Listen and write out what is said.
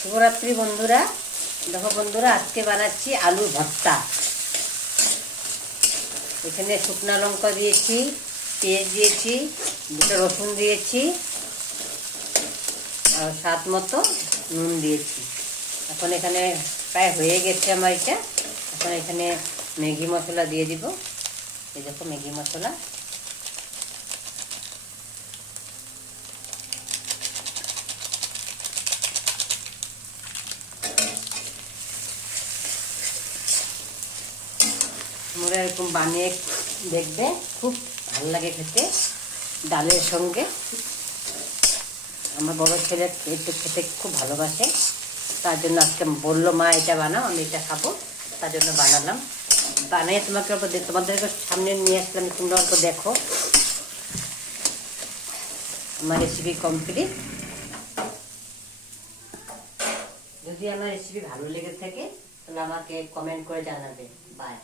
শুভরাত্রি বন্ধুরা। দেখো বন্ধুরা, আজকে বানাচ্ছি আলু ভর্তা। এখানে শুকনো লঙ্কা দিয়েছি, পেঁয়াজ দিয়েছি, দুটো রসুন দিয়েছি আর স্বাদ মতো নুন দিয়েছি। এখন এখানে প্রায় হয়ে গেছে আমার এটা। এখন এখানে ম্যাগি মশলা দিয়ে দিব। এই দেখো ম্যাগি মশলা। তোমরা এরকম বানিয়ে দেখবে, খুব ভালো লাগে খেতে ডালের সঙ্গে। আমার বড় ছেলে একটু খেতে খুব ভালোবাসে, তার জন্য আজকে বললো মা এটা বানাও, আমি এটা খাবো, তার জন্য বানালাম। বানিয়ে তোমাদেরকে সামনে নিয়ে আসলাম, তোমরা অল্প দেখো। আমার রেসিপি কমপ্লিট। যদি আমার রেসিপি ভালো লেগে থাকে তাহলে আমাকে কমেন্ট করে জানাবে। বাই।